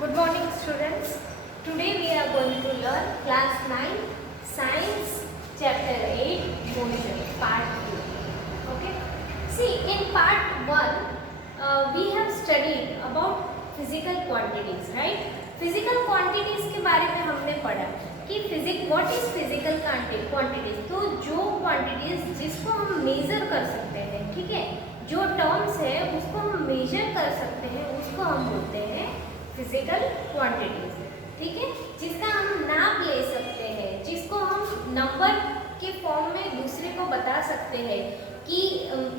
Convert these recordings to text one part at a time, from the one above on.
Good morning students. Today we are going to learn class 9 science chapter 8 motion part 2. Okay. See, in part 1 we have studied about physical quantities, right? Physical quantities के बारे में हमने पढ़ा कि what is physical quantities. तो जो quantities जिसको हम measure कर सकते हैं, ठीक है, जो terms है उसको हम measure कर सकते हैं, उसको हम बोलते हैं फिजिकल क्वांटिटीज, ठीक है, जिसका हम नाप ले सकते हैं, जिसको हम नंबर के फॉर्म में दूसरे को बता सकते हैं कि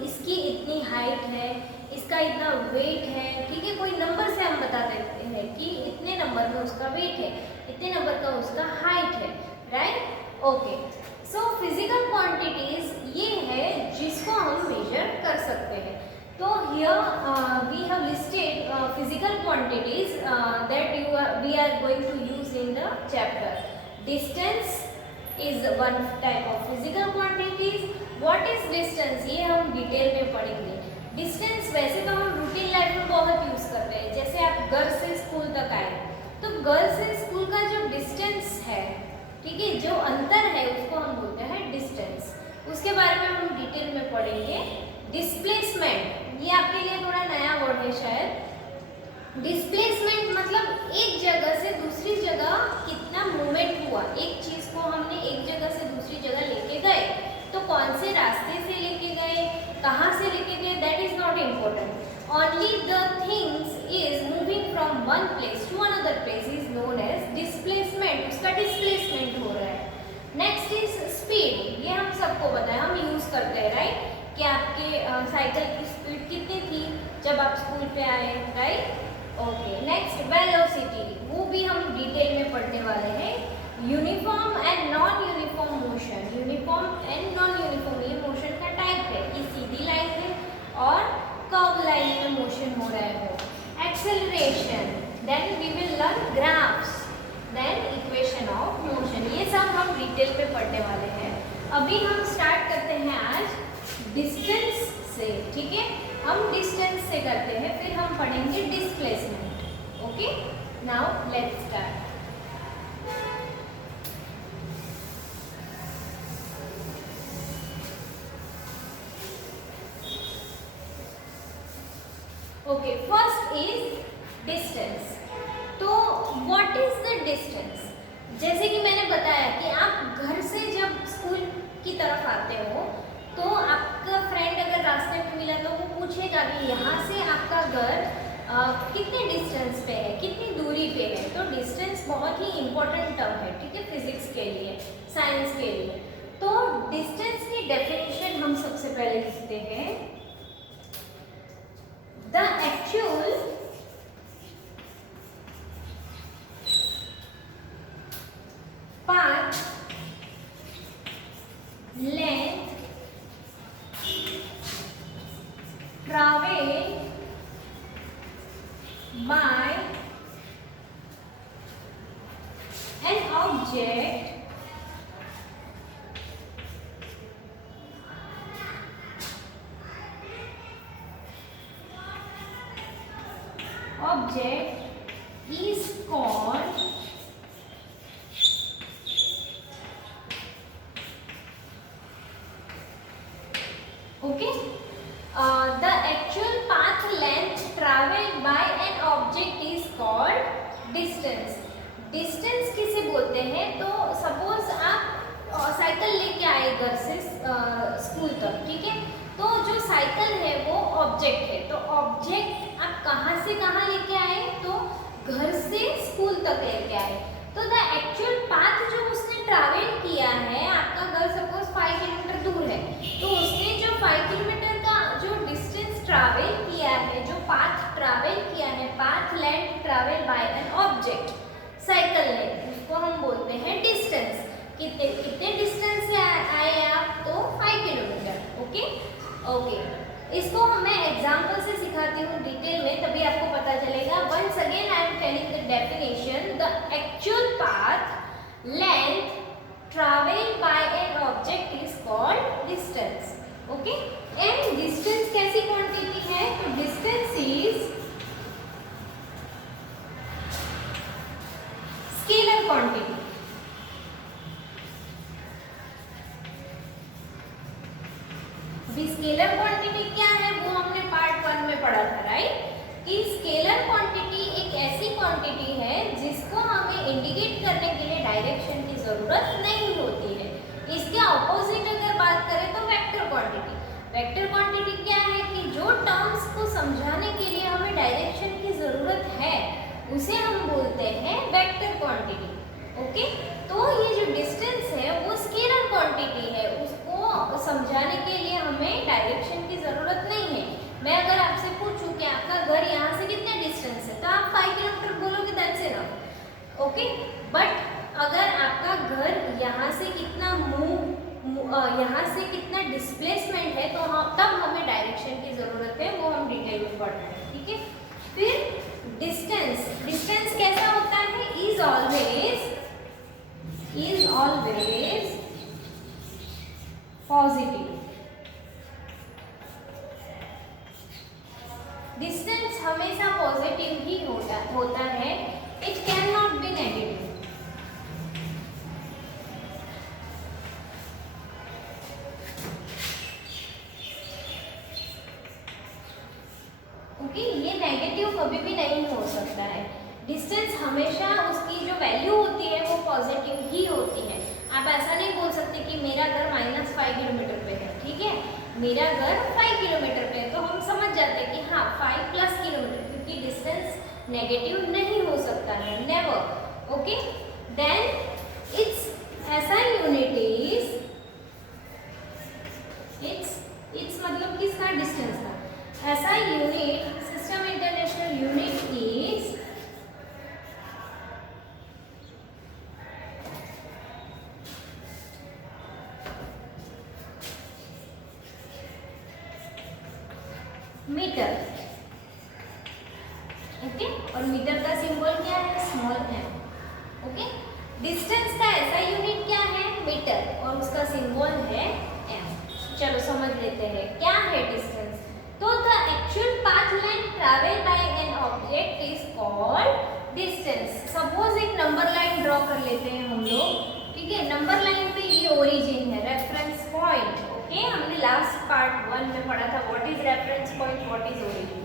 इसकी इतनी हाइट है, इसका इतना वेट है, ठीक है, कोई नंबर से हम बता देते हैं कि इतने नंबर में उसका वेट है, इतने नंबर का उसका हाइट है, right? Okay, so physical quantities ये है जिसको हम मेजर कर सकते हैं. So here we have listed physical quantities that we are going to use in the chapter. Distance is one type of physical quantities. What is distance? ये हम detail में पढ़ेंगे. Distance वैसे तो हम रूटीन लाइफ में बहुत यूज करते हैं. जैसे आप घर से स्कूल तक आए तो घर से स्कूल का जो डिस्टेंस है, ठीक है, जो अंतर है उसको हम बोलते हैं डिस्टेंस. उसके बारे में हम डिटेल में पढ़ेंगे. डिस्प्लेसमेंट ये आपके लिए थोड़ा नया वर्ड है शायद. डिस्प्लेसमेंट मतलब एक जगह से दूसरी जगह कितना मूवमेंट हुआ. एक चीज को हमने एक जगह से दूसरी जगह लेके गए तो कौन से रास्ते से लेके गए, कहाँ से लेके गए, that is not important. Only the things is moving from one place to another place is known as displacement. उसका डिस्प्लेसमेंट हो रहा है. Next is speed. ये हम सबको पता है, हम यूज करते हैं, राइट, कि आपके साइकिल की स्पीड कितनी थी जब आप स्कूल पे आए, राइट? ओके. नेक्स्ट वेलोसिटी, वो भी हम डिटेल में पढ़ने वाले हैं. Uniform and non uniform motion. Uniform and non uniform ये मोशन का टाइप है कि सीधी लाइन है और कर्व लाइन में मोशन हो रहा है वो. Acceleration, then we will learn graphs, then equation of motion. ये सब हम डिटेल में पढ़ने वाले हैं. अभी हम स्टार्ट करते हैं आज डिस्टेंस से, ठीक है, हम डिस्टेंस से करते हैं, फिर हम पढ़ेंगे displacement. Okay, now let's start. Okay, first is distance. तो व्हाट इज द डिस्टेंस? जैसे कि मैंने बताया कि आप घर से जब स्कूल की तरफ आते हो तो आपका फ्रेंड अगर रास्ते में मिला तो वो पूछेगा कि यहाँ से आपका घर कितने डिस्टेंस पे है, कितनी दूरी पे है. तो डिस्टेंस बहुत ही इम्पोर्टेंट टर्म है, ठीक है, फिजिक्स के लिए, साइंस के लिए. तो डिस्टेंस की डेफिनेशन हम सबसे पहले लिखते हैं. The actual path length traveled by an object is called okay. The actual path length traveled by an object is called distance. Distance किसे बोलते हैं? तो सपोज आप साइकिल लेके आए घर से स्कूल तक, ठीक है, तो जो साइकिल है वो ऑब्जेक्ट है. तो ऑब्जेक्ट आप कहाँ से कहाँ लेके आए? तो घर से स्कूल तक लेके आए. तो द एक्चुअल पाथ जो उसने ट्रैवल किया है, आपका घर सपोज 5 किलोमीटर दूर है, तो उसने जो 5 किलोमीटर का जो डिस्टेंस ट्रैवल किया है, जो पाथ ट्रैवल किया है, path length travel by an object, cycle ने, उसको हम बोलते हैं डिस्टेंस. कितने डिस्टेंस से आए आप? तो 5 किलोमीटर. ओके ओके, इसको मैं एग्जाम्पल से सिखाती हूँ डिटेल में, तभी आपको पता चलेगा. Once again I am telling the definition. The actual path length travel by an object is called distance. Okay, and distance कैसी क्वांटिटी है? तो डिस्टेंस इज क्वांटिटी। अभी स्केलर क्वांटिटी क्या है वो हमने पार्ट 1 में पढ़ा था, राइट, कि स्केलर क्वांटिटी एक ऐसी क्वांटिटी है जिसको हमें इंडिकेट करने के लिए डायरेक्शन की जरूरत नहीं होती है। इसके ऑपोजिट अगर बात करें तो वेक्टर क्वांटिटी। वेक्टर क्वांटिटी क्या है कि जो टर्म्स को समझाने के लिए हमें डायरेक्शन की जरूरत है उसे हम बोलते हैं वेक्टर क्वांटिटी। ओके, तो ये जो डिस्टेंस है वो स्केलर क्वांटिटी है, उसको समझाने के लिए हमें डायरेक्शन की जरूरत नहीं है। मैं अगर आपसे पूछूं कि आपका घर यहाँ से कितना डिस्टेंस है तो आप 5 किलोमीटर बोलोगे, दैट्स इनफ। ओके, बट अगर आपका घर यहाँ से कितना यहाँ से कितना डिस्प्लेसमेंट है तो तब हमें डायरेक्शन की जरूरत है, वो हम डिटेल में पढ़ रहे हैं, ठीक है। फिर डिस्टेंस कैसा होता है, इज ऑलवेज पॉजिटिव। डिस्टेंस हमेशा पॉजिटिव ही होता है, it can not be negative. Okay, ये नेगेटिव कभी भी नहीं हो सकता है। डिस्टेंस हमेशा उसकी जो वैल्यू होती है वो पॉजिटिव ही होती है। आप ऐसा नहीं बोल सकते कि मेरा घर -5 किलोमीटर पे है, ठीक है, मेरा घर 5 किलोमीटर पे है, तो हम समझ जाते हैं कि हाँ 5+ किलोमीटर, क्योंकि डिस्टेंस नेगेटिव नहीं हो सकता है, never. Okay, then it's SI unit is, it's मतलब किसका, डिस्टेंस का। SI unit, system international unit is metre. Okay, और मीटर का सिंबल क्या है, स्मॉल m। ओके, डिस्टेंस का SI यूनिट क्या है, मीटर, और उसका सिंबल है m। चलो समझ लेते हैं क्या है डिस्टेंस। तो the actual path length travel by an object is called distance. Suppose एक नंबर लाइन ड्रॉ कर लेते हैं हम लोग, ठीक है। नंबर लाइन पे ये ओरिजिन है, रेफरेंस पॉइंट। ओके, हमने लास्ट पार्ट 1 में पढ़ा था what is reference point, what is origin.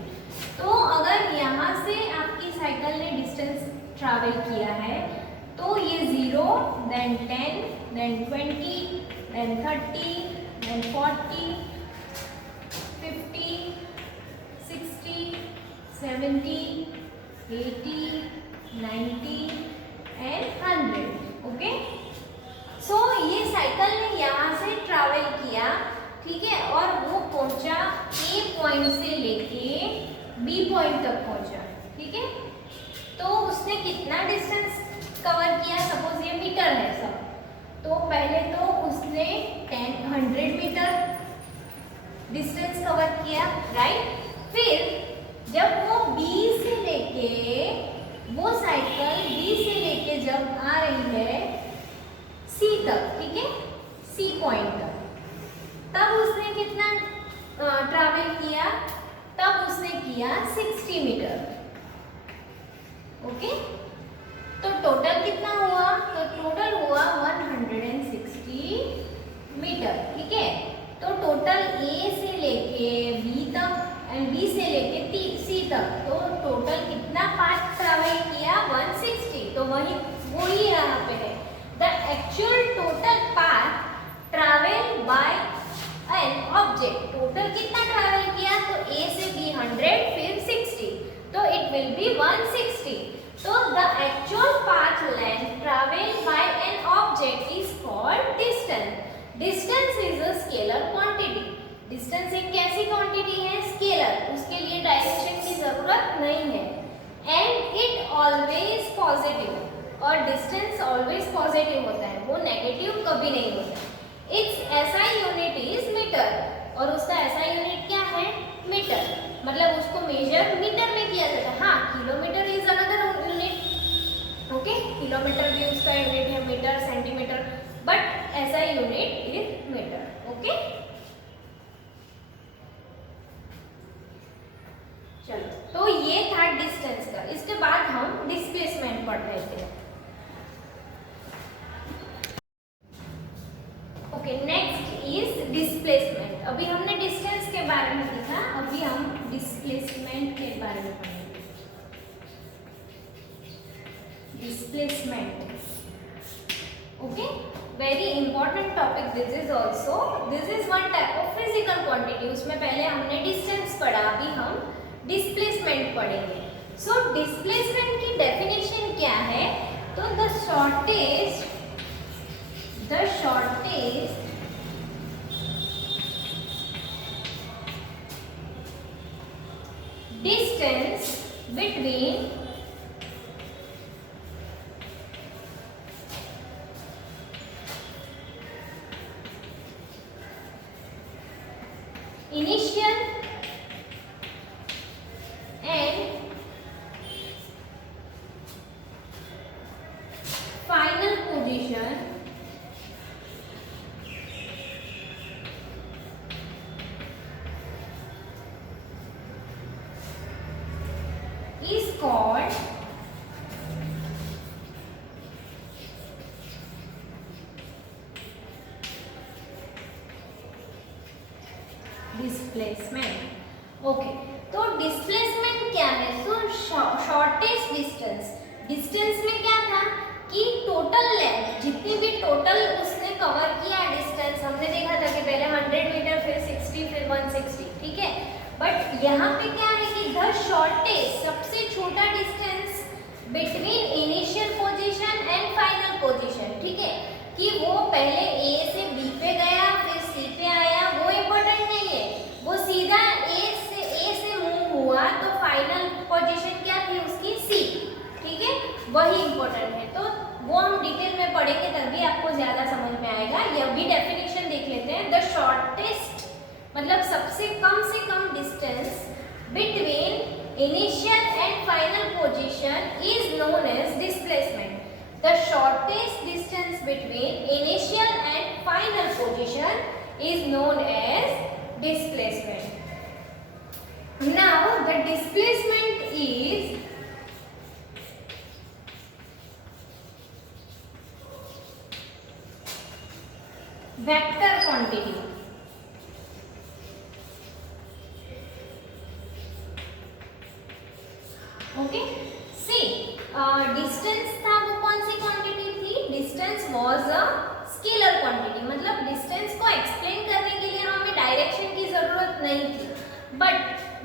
तो अगर यहाँ से आपकी साइकिल ने डिस्टेंस ट्रैवल किया है तो ये 0, then 10, then 20, then 30, then 40, 50, 60, 70, 80, 90 and 100। Okay, so ये साइकिल ने यहाँ से ट्रैवल किया, ठीक है, और वो पहुंचा A पॉइंट से लेके B पॉइंट तक पहुंचा, ठीक है। तो उसने कितना डिस्टेंस कवर किया, सपोज ये मीटर है सब, तो पहले तो उसने 100 मीटर डिस्टेंस कवर किया, राइट। फिर जब वो B से लेके, वो साइकिल B से लेके जब आ रही है C तक, ठीक है, C पॉइंट तक, तब उसने कितना ट्रैवल किया, तब उसने किया 60 मीटर। ओके, तो टोटल कितना हुआ, तो टोटल हुआ 160 मीटर, ठीक है। तो टोटल A से लेके B तक एंड B से लेके C तक, तो टोटल कितना पाथ ट्रैवल किया, 160। तो वही यहाँ पे है, the actual total path travel by an object. Total कितना ट्रैवल किया, तो A से B 100, फिर 60, तो इट विल बी 160। तो the actual path length travel by an object is called distance. Distance is a scalar quantity. Distance एक कैसी quantity है, स्केलर, उसके लिए डायरेक्शन की जरूरत नहीं है, एंड इट ऑलवेज पॉजिटिव, और डिस्टेंस ऑलवेज पॉजिटिव होता है, वो नेगेटिव कभी नहीं होता। It's SI unit is metre, और उसका SI यूनिट क्या है, मीटर, मतलब उसको मेजर मीटर में किया जाता है। हाँ, kilometre is another unit. Okay, kilometre भी उसका यूनिट है, metre, centimetre, but SI unit is metre. Okay, चलो, तो ये था डिस्टेंस का। इसके बाद हम डिस्प्लेसमेंट पढ़ रहे थे। अभी हमने डिस्टेंस के बारे में देखा, अभी हम डिस्प्लेसमेंट के बारे में पढ़ेंगे। Displacement, okay, very important topic this is also. This is one type of physical quantity. उसमें पहले हमने डिस्टेंस पढ़ा, अभी हम डिस्प्लेसमेंट पढ़ेंगे। सो डिस्प्लेसमेंट की डेफिनेशन क्या है? तो the shortest distance between initial and final position is called displacement. Okay, तो डिस्प्लेसमेंट क्या है? सो शॉर्टेस्ट डिस्टेंस में क्या था कि टोटल लेंथ, जितनी भी टोटल उसने कवर किया डिस्टेंस, हमने देखा था कि पहले 100 मीटर, फिर 60, फिर 160, ठीक है। बट यहाँ पे क्या है कि द शॉर्टेस्ट, सबसे छोटा distance between initial position and final position, ठीक है, कि वो पहले ए से बी पे गया, फिर सी पे आया, वो इम्पोर्टेंट नहीं है, वो सीधा ए से मूव हुआ, तो फाइनल पोजीशन क्या थी उसकी? सी, ठीक है, वही इम्पोर्टेंट है। तो वो हम डिटेल में पढ़ेंगे, तभी आपको ज्यादा समझ में आएगा। यह भी डेफिनेशन देख लेते हैं। द शॉर्टेस्ट मतलब सबसे कम distance between initial and final position is known as displacement. The shortest distance between initial and final position is known as displacement. Now the displacement is vector quantity. Okay, see distance था, वो कौन सी quantity थी? Distance was a scalar quantity, मतलब distance को explain करने के लिए हमें डायरेक्शन की जरूरत नहीं थी। बट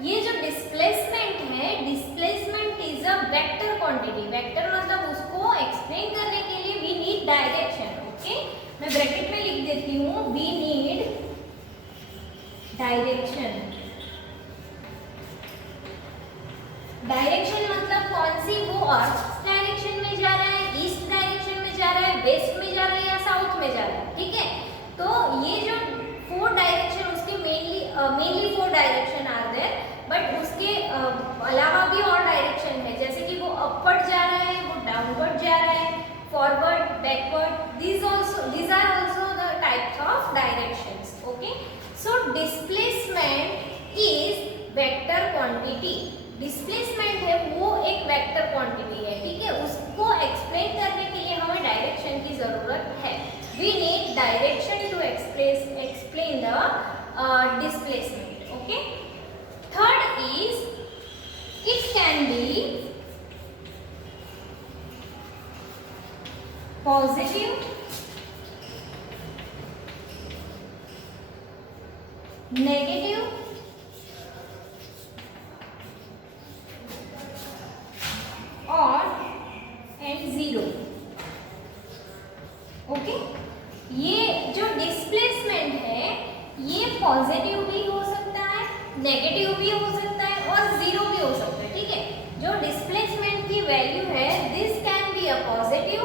ये जो डिस्प्लेसमेंट है, displacement is a vector quantity. Vector मतलब उसको एक्सप्लेन करने के लिए वी नीड डायरेक्शन। ओके, मैं ब्रैकेट में लिख देती हूँ, वी नीड डायरेक्शन। डायरेक्शन मतलब कौन सी? वो अर्थ डायरेक्शन में जा रहा है, ईस्ट डायरेक्शन में जा रहा है, वेस्ट में जा रहा है या साउथ में जा रहा है, ठीक है। तो ये जो 4 डायरेक्शन, उसके mainly 4 direction are there, but उसके अलावा भी और डायरेक्शन है, जैसे कि वो अपवर्ड जा रहा है, वो डाउनवर्ड जा रहा है, forward, backward, these are also the types of directions. Okay, so displacement is vector quantity. Displacement है वो एक वेक्टर क्वांटिटी है, ठीक है, उसको एक्सप्लेन करने के लिए हमें डायरेक्शन की जरूरत है। We need direction to explain the displacement. Okay, third is it can be positive, negative और एंड जीरो। ओके, ये जो डिस्प्लेसमेंट है ये पॉजिटिव भी हो सकता है, नेगेटिव भी हो सकता है और जीरो भी हो सकता है, ठीक है। जो डिस्प्लेसमेंट की वैल्यू है, this can be a positive,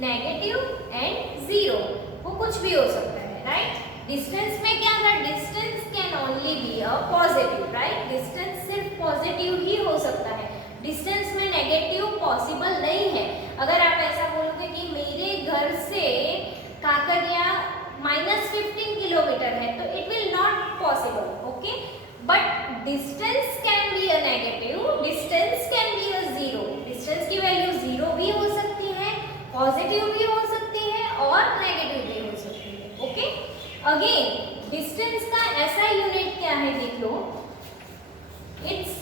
negative and zero, वो कुछ भी हो सकता है, राइट। डिस्टेंस में क्या था? Distance can only be a positive, right. Distance सिर्फ पॉजिटिव ही हो सकता है, डिस्टेंस में नेगेटिव पॉसिबल नहीं है। अगर आप ऐसा बोलोगे कि मेरे घर से काकरिया -15 किलोमीटर है, तो it will not possible. Okay, but distance can be a negative, distance can be a zero. Distance की वैल्यू जीरो भी हो सकती है, पॉजिटिव भी हो सकती है और नेगेटिव भी हो सकती है। ओके, अगेन डिस्टेंस का ऐसा लिख लो, its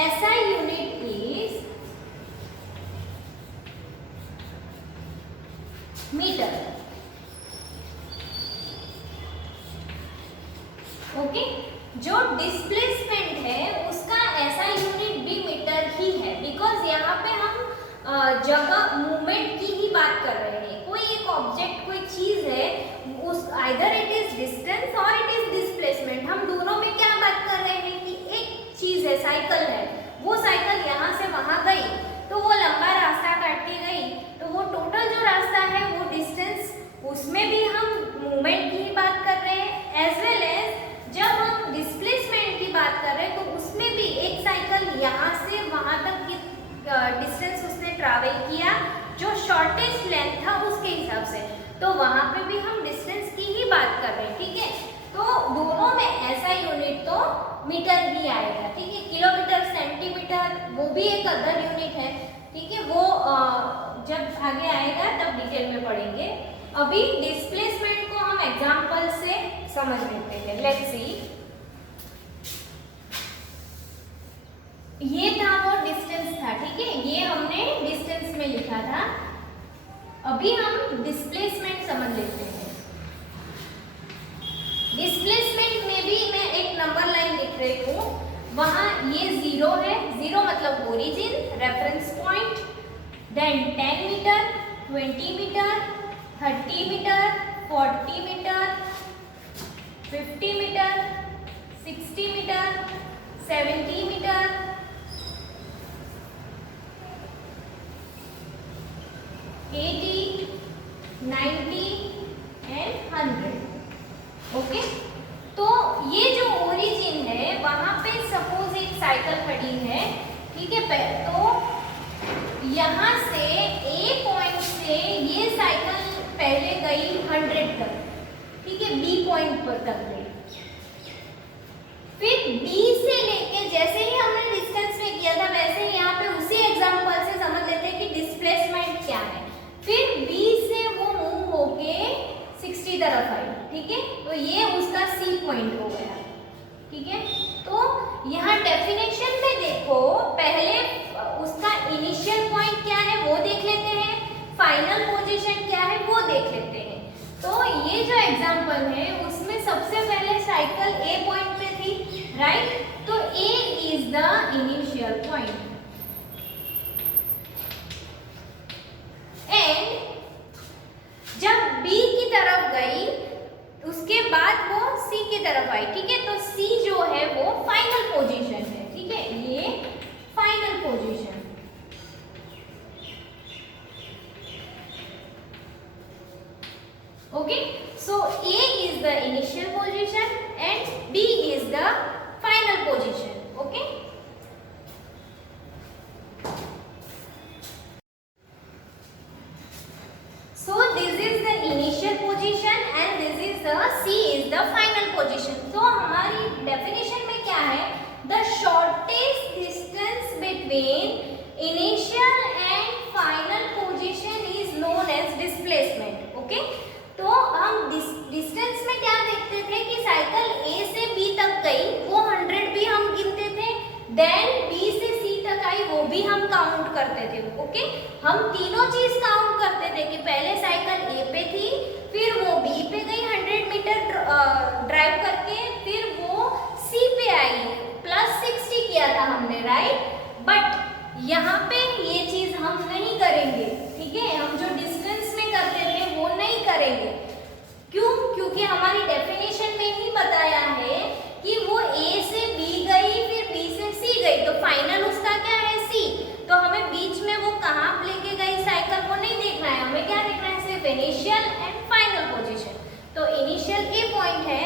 SI unit is metre. Okay, जो डिस्प्लेसमेंट है उसका SI यूनिट भी मीटर ही है, बिकॉज यहाँ पे हम जगह मूवमेंट की ही बात कर रहे हैं। कोई एक ऑब्जेक्ट, कोई चीज है, उस आइदर इट इज डिस्टेंस और इट इज डिस्प्लेसमेंट। हम दोनों में क्या बात कर रहे हैं कि एक चीज है, साइकिल है, वो साइकिल यहाँ से वहां गई तो वो लंबा रास्ता काट के गई, तो वो टोटल जो रास्ता है वो डिस्टेंस, उसमें भी हम मूवमेंट की ही बात कर रहे हैं। एज वेल एज जब हम डिस्प्लेसमेंट की बात कर रहे हैं तो उसमें भी एक साइकिल यहाँ से वहां तक की डिस्टेंस उसने ट्रैवल किया, जो शॉर्टेस्ट लेंथ था उसके हिसाब से, तो वहां पे भी हम डिस्टेंस की ही बात कर रहे हैं। ठीक है, तो दोनों में ऐसा यूनिट तो मीटर ही आएगा। ठीक है, किलोमीटर, सेंटीमीटर वो भी एक अदर यूनिट है। ठीक है, वो जब आगे आएगा तब डिटेल में पढ़ेंगे। अभी डिस्प्लेसमेंट को हम एग्जांपल से समझ लेते हैं। लेट्स सी, ये था वो डिस्टेंस था। ठीक है, ये हमने डिस्टेंस में लिखा था। अभी हम डिस्प्लेसमेंट समझ लेते हैं। डिस्प्लेसमेंट में भी मैं एक नंबर लाइन लिख रही हूँ, वहां ये 0 है, 0 मतलब origin, reference point, then 10 metre, 20 metre, 30 metre, 40 metre, 50 metre, 60 metre, 70 metre, 80, 90 and 100। Okay, तो ये जो ओरिजिन है वहां पे सपोज एक साइकिल खड़ी है। ठीक है, तो यहाँ से A पॉइंट से ये साइकिल पहले गई 100 तक। ठीक है, B पॉइंट पर तक गई, फिर B से लेके, जैसे ही हमने डिस्टेंस में किया था वैसे ही यहाँ पे उसी एग्जांपल से समझ लेते हैं कि डिस्प्लेसमेंट क्या है। फिर B से वो मूव होके 60 तरफ आई। ठीक है, तो ये उसका C पॉइंट हो गया। ठीक है, तो यहाँ डेफिनेशन में देखो, पहले उसका इनिशियल पॉइंट क्या है वो देख लेते हैं, फाइनल पोजीशन क्या है वो देख लेते हैं। तो ये जो एग्जांपल है उसमें सबसे पहले साइकिल A पॉइंट पे थी, राइट? तो A is the initial point and जब B की तरफ गई उसके बाद वो C की तरफ आई। ठीक है, तो C जो है वो फाइनल पोजीशन है। ठीक है, ये final position. Okay, so A is the initial position and B is the final position. Okay, so this is the initial position and this is the C is the final position. So हमारी definition में क्या है? The shortest distance between initial and final position is known as displacement. Okay, तो हम distance में क्या देखते थे कि साइकिल A से B तक गई, वो 100 भी हम गिनते थे, देन B से C तक आई, वो भी हम काउंट करते थे। ओके, हम तीनों चीज काउंट करते थे कि पहले साइकिल A पे थी, फिर वो B पे गई 100 मीटर ड्राइव करके, फिर वो C पे आई, प्लस 60 किया था हमने, राइट? बट यहाँ पे ये चीज हम नहीं करेंगे। ठीक है, हम जो डिस्टेंस में करते थे वो नहीं करेंगे। क्यों? क्योंकि हमारी डेफिनेशन में ही बताया है कि वो A से B गई, फिर B से C गई, तो फाइनल उसका क्या है? C। तो हमें बीच में वो कहाँ लेके गई साइकिल वो नहीं देखना है, हमें क्या देखना है? सिर्फ इनिशियल एंड फाइनल पोजीशन। तो इनिशियल A पॉइंट है,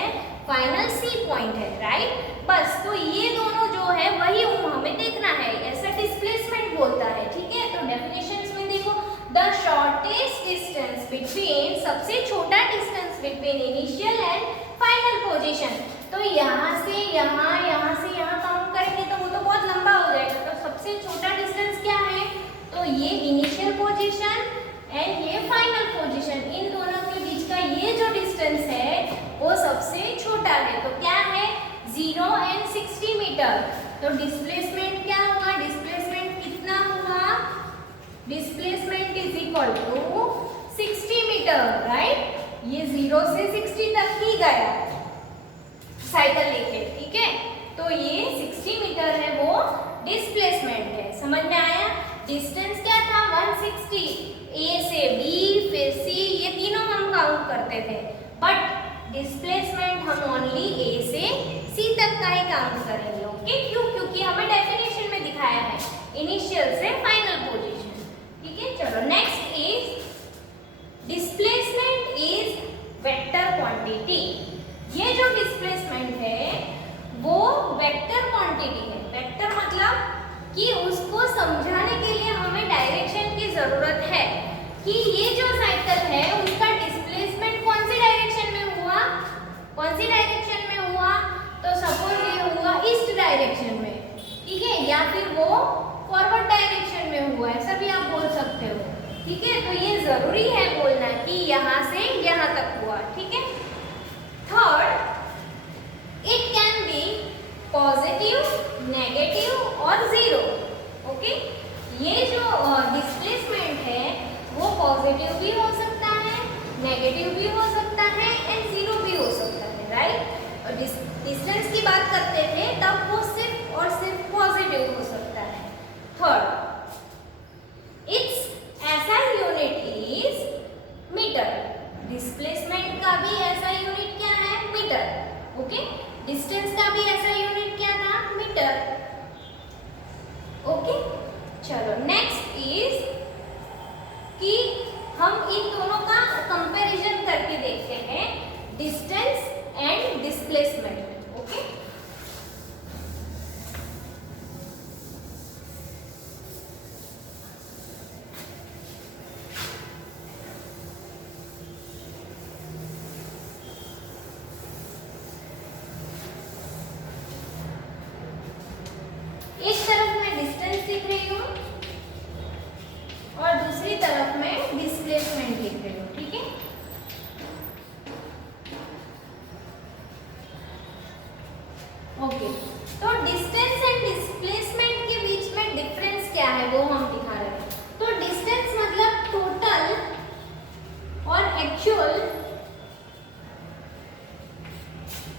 फाइनल C पॉइंट है, राइट? बस, तो ये दोनों जो है वही हमें देखना है, ऐसा डिस्प्लेसमेंट बोलता है। ठीक है, तो डेफिनेशंस में देखो, द शॉर्टेस्ट डिस्टेंस बिटवीन, सबसे छोटा distance between initial and final position. तो यहाँ से यहाँ से यहाँ काउंट करेंगे तो वो तो बहुत लंबा हो जाएगा। तो सबसे छोटा डिस्टेंस क्या है? तो ये इनिशियल पोजीशन एंड ये फाइनल पोजीशन, इन दोनों के बीच का ये जो डिस्टेंस है वो सबसे छोटा है तो क्या है 0 and 60 मीटर। तो डिस्प्लेसमेंट क्या हुआ, डिस्प्लेसमेंट कितना हुआ, displacement is equal to 60 metre, right. ये 0 से 60 तक ही गया साइकिल लेके, ठीक है। तो ये 60 मीटर है वो डिस्प्लेसमेंट है, समझ में आया। डिस्टेंस क्या था 160, ए से बी फिर सी, ये तीनों हम काउंट करते थे, बट डिस्प्लेसमेंट हम ओनली ए से सी तक का ही काउंट करेंगे, ओके। क्यों, क्योंकि हमें डेफिनेशन में दिखाया है इनिशियल से फाइनल पोजीशन, ठीक है। चलो next is displacement is vector quantity. ये जो डिस्प्लेसमेंट है वो वेक्टर क्वांटिटी है। वेक्टर मतलब कि उसको समझाने के लिए हमें डायरेक्शन की जरूरत है कि ये जो साइकिल है उसका डिस्प्लेसमेंट कौन सी डायरेक्शन में हुआ, कौन सी डायरेक्शन में हुआ। तो सपोज ये हुआ ईस्ट डायरेक्शन में, ठीक है, या फिर वो फॉरवर्ड डायरेक्शन में हुआ, ऐसा भी आप बोल सकते हो, ठीक है। तो ये जरूरी है बोलना कि यहाँ से यहाँ तक हुआ, ठीक है। Third, it can be positive, negative और जीरो, ओके। ये जो डिस्प्लेसमेंट है वो पॉजिटिव भी हो सकता है, नेगेटिव भी हो सकता है एंड जीरो भी हो सकता है, राइट। और डिस्टेंस की बात करते थे तब वो सिर्फ और सिर्फ पॉजिटिव हो सकता है। थर्ड, इट्स ऐसा यूनिट इज मीटर। डिस्प्लेसमेंट का भी ऐसा यूनिट क्या है, मीटर, ओके। डिस्टेंस का भी ऐसा यूनिट क्या था, मीटर, ओके। चलो नेक्स्ट इज कि हम इन दोनों का कंपैरिजन करके देखते हैं, डिस्टेंस एंड डिस्प्लेसमेंट, ओके। एक तरफ मैं डिस्टेंस लिख रही हूँ और दूसरी तरफ मैं डिस्प्लेसमेंट लिख रही हूँ, ठीक है। ओके, तो डिस्टेंस एंड डिस्प्लेसमेंट के बीच में डिफरेंस क्या है वो हम दिखा रहे हैं। तो डिस्टेंस मतलब टोटल और एक्चुअल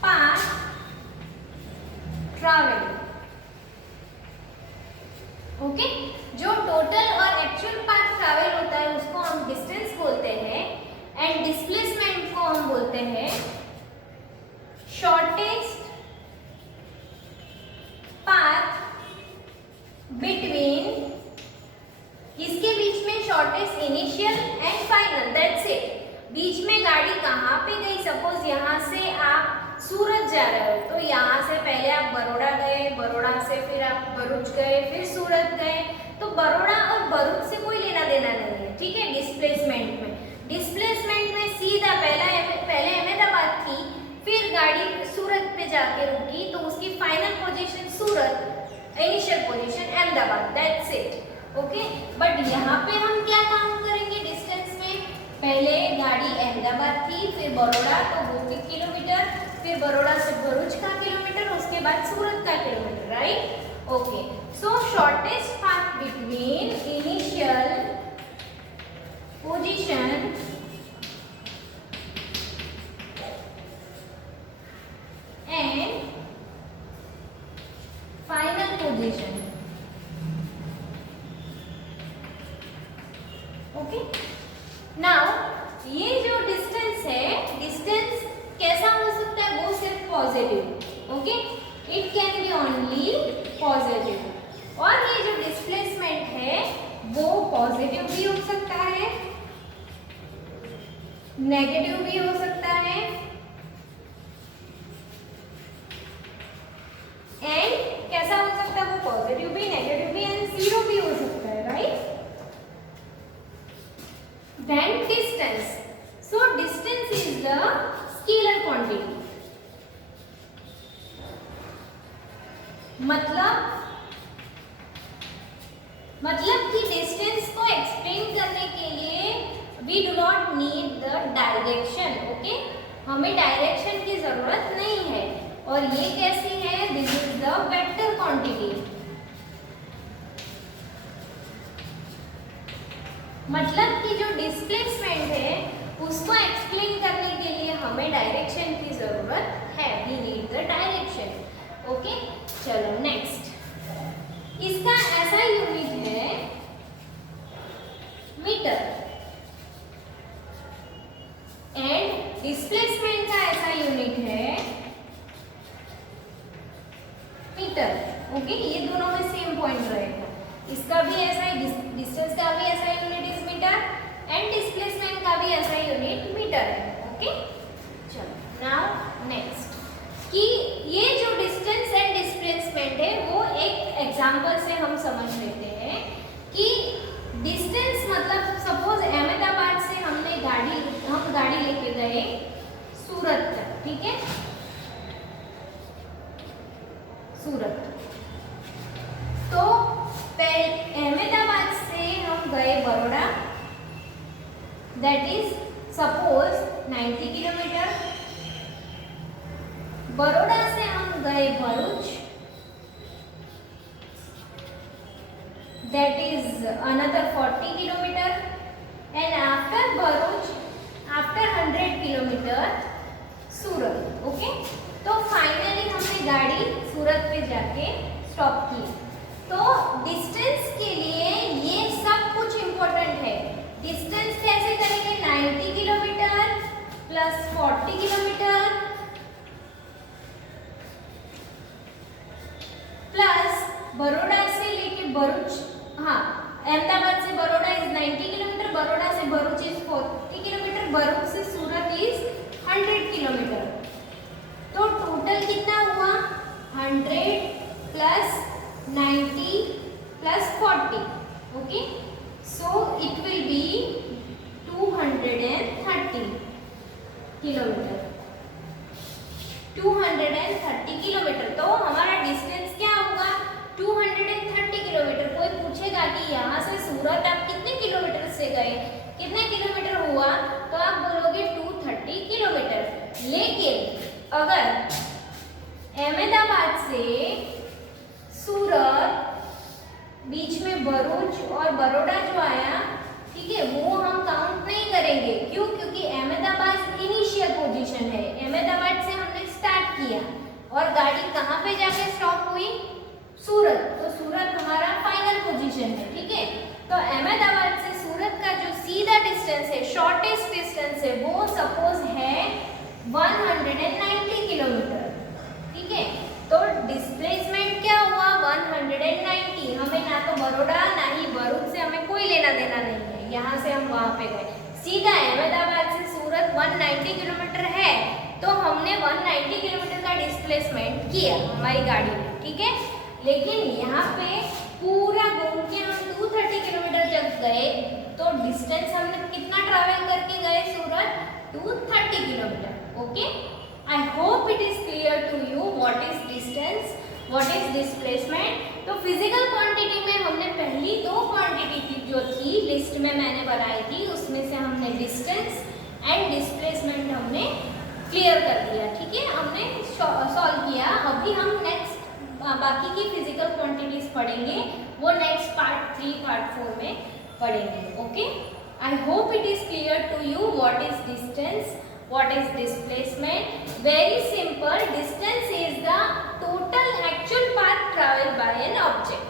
पाथ ट्रैवल, ओके। जो टोटल और एक्चुअल पाथ ट्रैवल होता है उसको हम डिस्टेंस बोलते हैं एंड डिस्प्लेसमेंट को हम बोलते हैं शॉर्टेस्ट पाथ बिटवीन, इसके बीच में shortest initial and final, that's it. बीच में गाड़ी कहाँ पे गई, सपोज यहाँ से आप सूरत जा रहे हो तो यहाँ से पहले आप बड़ौदा गए, बड़ौदा से फिर आप भरूच गए, फिर सूरत गए, तो बड़ौदा और भरूच से कोई लेना देना नहीं है, ठीक है। डिस्प्लेसमेंट में सीधा पहले अहमदाबाद थी, फिर गाड़ी सूरत पे जाके रुकी तो उसकी final position Surat, initial position Ahmedabad, that's it, okay. But यहाँ पे हम क्या काउंट करेंगे डिस्टेंस में, पहले गाड़ी अहमदाबाद थी, फिर बड़ौदा तो वो किलोमीटर, फिर बड़ौदा से भरूच का किलोमीटर, उसके बाद सूरत का kilometre, right, okay. So shortest path between initial position and final position, okay. Now ये जो डिस्टेंस है, डिस्टेंस कैसा हो सकता है, वो सिर्फ positive, okay. It can B only positive. और ये जो डिस्प्लेसमेंट है वो पॉजिटिव भी हो सकता है, नेगेटिव भी हो सकता है एंड कैसा हो सकता है, वो पॉजिटिव भी, नेगेटिव भी एंड जीरो भी हो सकता है, right. Then distance. So distance is the scalar quantity. मतलब कि डिस्टेंस को एक्सप्लेन करने के लिए we do not need the direction, okay? हमें डायरेक्शन की जरूरत नहीं है। मतलब कि जो डिस्प्लेसमेंट है उसको एक्सप्लेन करने के लिए हमें डायरेक्शन की जरूरत है। We need the direction. Okay, चलो नेक्स्ट। इसका ऐसा यूनिट है मीटर एंड डिस्प्लेसमेंट का ऐसा यूनिट है मीटर। ओके, ये दोनों में सेम पॉइंट रहेगा। इसका भी ऐसा ही, डिस्टेंस का भी SI unit is metre and displacement का भी ऐसा यूनिट मीटर है। ओके, चलो नाउ नेक्स्ट कि ये जो डिस्टेंस एंड डिस्प्लेसमेंट है वो एक एग्जांपल से हम समझ लेते हैं कि डिस्टेंस मतलब सपोज अहमदाबाद से हम गाड़ी लेके गए सूरत तक, ठीक है, सूरत। तो अहमदाबाद से हम गए Baroda, that is suppose 90 kilometre. Baroda से हम गए Bharuch, that is another 40 kilometer, and after Bharuch, after 100 kilometer Surat. Okay, तो फाइनली हमने गाड़ी सूरत पे जाके स्टॉप की। तो डिस्टेंस के लिए ये सब कुछ इम्पोर्टेंट है। डिस्टेंस कैसे करेंगे? 90 kilometre plus 40 kilometre plus Baroda से लेके भरूच, हाँ, अहमदाबाद से बड़ौदा इज 90 किलोमीटर, बड़ौदा से भरूच इज 40 किलोमीटर, भरूच से सूरत इज 100 किलोमीटर। तो टोटल कितना हुआ? 100 plus 90 plus 40। Okay, so it will be 230 kilometre. 230 kilometre. तो हमारा डिस्टेंस क्या होगा? 230 किलोमीटर। कोई पूछेगा कि यहाँ से सूरत आप कितने किलोमीटर से गए, कितने किलोमीटर हुआ, तो आप बोलोगे 230 किलोमीटर। लेकिन अगर अहमदाबाद से सूरत बीच में भरूच और बड़ौदा जो आया, ठीक है, वो हम काउंट नहीं करेंगे। क्यों? क्योंकि अहमदाबाद इनिशियल पोजीशन है। अहमदाबाद से हमने स्टार्ट किया और गाड़ी कहाँ पे जाके स्टॉप हुई? सूरत। तो सूरत हमारा फाइनल पोजीशन है, ठीक है। तो अहमदाबाद से सूरत का जो सीधा डिस्टेंस है, शॉर्टेस्ट डिस्टेंस है, वो सपोज है 190 किलोमीटर, ठीक है। तो डिस्प्लेसमेंट क्या हुआ? 190। हमें ना तो बड़ौदा ना ही भरूच से हमें कोई लेना देना नहीं है। यहाँ से हम वहाँ पे गए सीधा। अहमदाबाद से सूरत 190 किलोमीटर है, तो हमने 190 किलोमीटर का डिस्प्लेसमेंट किया हमारी गाड़ी में, ठीक है। लेकिन यहाँ पे पूरा घूम के हम 230 किलोमीटर जब गए तो डिस्टेंस हमने कितना ट्रैवल करके गए सूरत? 230 किलोमीटर। Okay, I hope it is clear to you what is distance, what is displacement. तो फिजिकल क्वांटिटी में हमने पहली दो क्वांटिटी जो थी लिस्ट में मैंने बनाई थी, उसमें से हमने डिस्टेंस एंड डिस्प्लेसमेंट हमने क्लियर कर दिया, ठीक है, हमने सॉल्व किया। अभी हम नेक्स्ट बाकी की फिजिकल क्वांटिटीज पढ़ेंगे, वो नेक्स्ट पार्ट 3 पार्ट 4 में पढ़ेंगे। Okay, I hope it is clear to you what is distance, what is displacement. Very simple, distance is the total actual path travel by an object.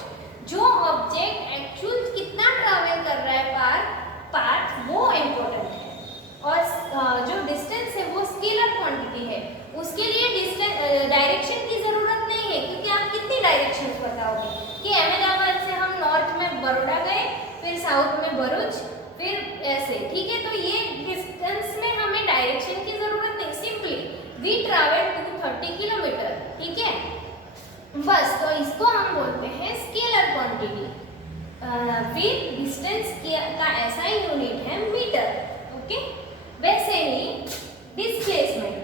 जो object actual कितना travel कर रहा है path वो important है। और जो distance है वो स्केलर क्वांटिटी है, उसके लिए डायरेक्शन की जरूरत नहीं है, क्योंकि आप कितनी डायरेक्शन बताओगे कि अहमदाबाद से हम नॉर्थ में बड़ौदा गए, फिर साउथ में भरूच, फिर ऐसे, ठीक है। तो ये डिस्टेंस में हमें डायरेक्शन की जरूरत नहीं, सिंपली वी ट्रैवल 230 किलोमीटर, ठीक है, बस। तो इसको हम बोलते हैं स्केलर क्वांटिटी। फिर डिस्टेंस का ऐसा यूनिट है मीटर। ओके, वैसे ही डिस्प्लेसमेंट,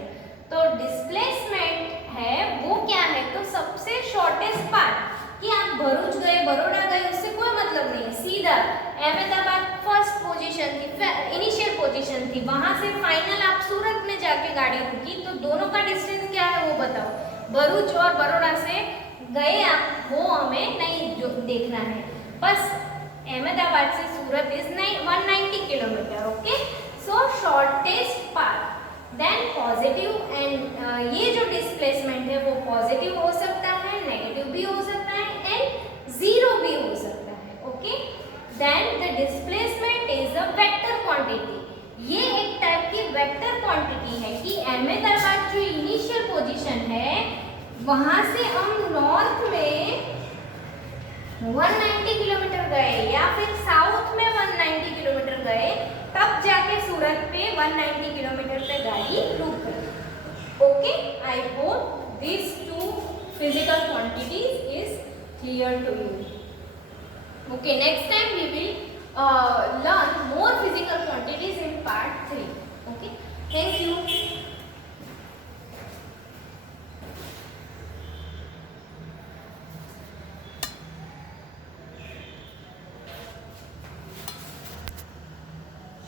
तो डिस्प्लेसमेंट है वो क्या है? तो सबसे शॉर्टेस्ट पाथ कि आप भरूच गए, बड़ौदा गए, उससे कोई मतलब नहीं है। सीधा अहमदाबाद फर्स्ट पोजीशन थी, इनिशियल पोजीशन थी, वहां से फाइनल आप सूरत में जाके गाड़ी रुकी, तो दोनों का डिस्टेंस क्या है वो बताओ। भरूच और बड़ौदा से गए आप, वो हमें नहीं जो देखना है, बस अहमदाबाद से Surat is 190 kilometre. Okay, so shortest path. Then positive and ये जो डिस्प्लेसमेंट है वो पॉजिटिव हो सकता है, नेगेटिव भी हो सकता है एंड जीरो भी हो सकता है. Okay, then the displacement is a vector quantity. ये एक टाइप की वेक्टर क्वांटिटी है कि अहमदाबाद जो इनिशियल पोजीशन है वहां से हम नॉर्थ में 190 किलोमीटर गए या फिर साउथ में 190 किलोमीटर गए, तब जाके सूरत पे 190 किलोमीटर पे गाड़ी रुक गई. Okay, I hope this two physical quantities is clear to you. Okay, next time we will learn more